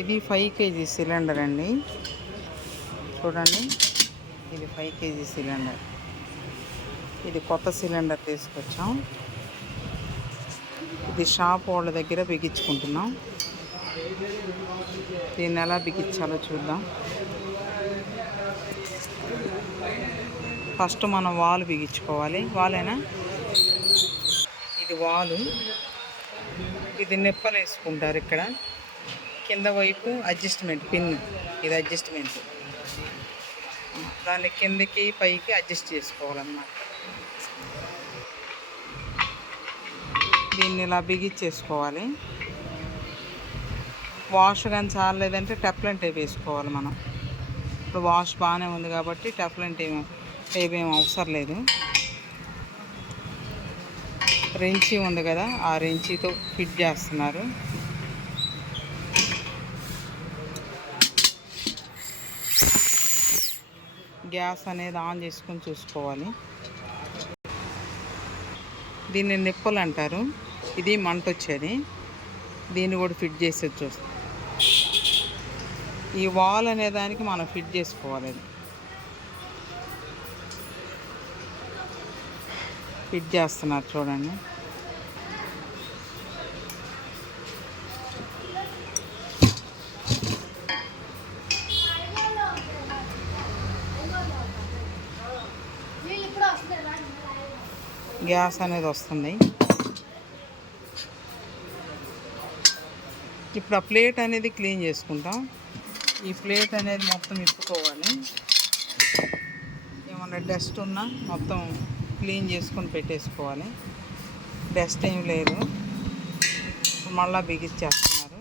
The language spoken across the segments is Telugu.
ఇది 5 kg సిలిండర్ అండి. చూడండి, ఇది 5 kg సిలిండర్. ఇది కొత్త సిలిండర్ తీసుకొచ్చాం. ఇది షాప్ వాళ్ళ దగ్గర బిగించుకుంటున్నాం. దీన్ని ఎలా బిగించాలో చూద్దాం. ఫస్ట్ మనం వాల్ బిగించుకోవాలి. వాలేనా, ఇది వాలు. ఇది నిప్పలు వేసుకుంటారు ఇక్కడ. కింద వైపు అడ్జస్ట్మెంట్ పిన్, ఇది అడ్జస్ట్మెంట్. దాన్ని కిందకి పైకి అడ్జస్ట్ చేసుకోవాలన్నమాట. దీన్ని ఇలా బిగించేసుకోవాలి. వాష్ కానీ చాలేదంటే టెఫ్లన్ టేప్ వేసుకోవాలి మనం. ఇప్పుడు వాష్ బాగానే ఉంది కాబట్టి టెఫ్లన్ టేప్ ఏం అవసరం లేదు. రెంచి ఉంది కదా, ఆ రెంచితో ఫిట్ చేస్తున్నారు. గ్యాస్ అనేది ఆన్ చేసుకొని చూసుకోవాలి. దీన్ని నిప్పలు అంటారు. ఇది మంట వచ్చేది. దీన్ని కూడా ఫిట్ చేసి చూస్తాం. ఈ వాల్ అనే దానికి మనం ఫిట్ చేసుకోవాలి. ఫిట్ చేస్తున్నారు చూడండి. గ్యాస్ అనేది వస్తుంది. ఇప్పుడు ఆ ప్లేట్ అనేది క్లీన్ చేసుకుంటాం. ఈ ప్లేట్ అనేది మొత్తం ఇప్పుకోవాలి. ఏమన్నా డస్ట్ ఉన్నా మొత్తం క్లీన్ చేసుకొని పెట్టేసుకోవాలి. డస్ట్ ఏం లేదు. మళ్ళీ బిగించేస్తున్నారు.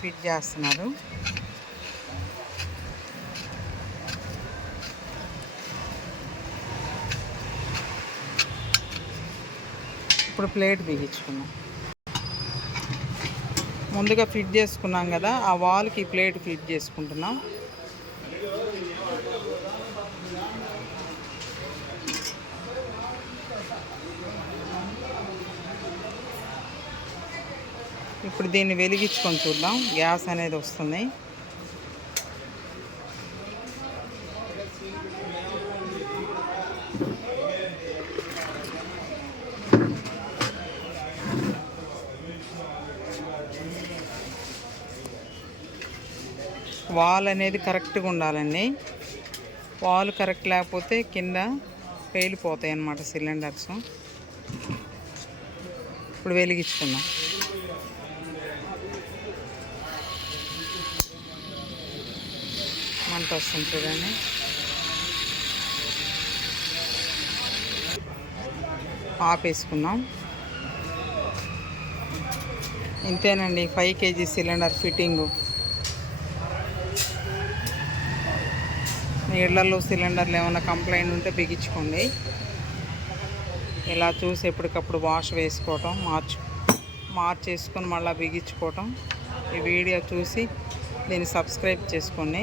ఫిట్ చేస్తున్నారు. ఇప్పుడు ప్లేట్ బిగించుకున్నాం. ముందుగా ఫిట్ చేసుకున్నాం కదా, ఆ వాల్కి ప్లేట్ ఫిట్ చేసుకుంటున్నాం. ఇప్పుడు దీన్ని వెలిగించుకొని చూద్దాం. గ్యాస్ అనేది వస్తుంది. వాల్ అనేది కరెక్ట్గా ఉండాలండి. వాల్ కరెక్ట్ లేకపోతే కింద పేలిపోతాయి అన్నమాట సిలిండర్స్. ఇప్పుడు వెలిగించుకుందాం. మంట వస్తుంది చూడండి. ఆపేసుకుందాం. ఇంతేనండి 5 kg సిలిండర్ ఫిట్టింగు. నీళ్ళల్లో సిలిండర్లు ఏమైనా కంప్లైంట్ ఉంటే బిగించుకోండి. ఇలా చూసి ఎప్పటికప్పుడు వాష్ వేసుకోవటం, మార్చేసుకొని మళ్ళీ బిగించుకోవటం. ఈ వీడియో చూసి దీన్ని సబ్స్క్రైబ్ చేసుకోండి.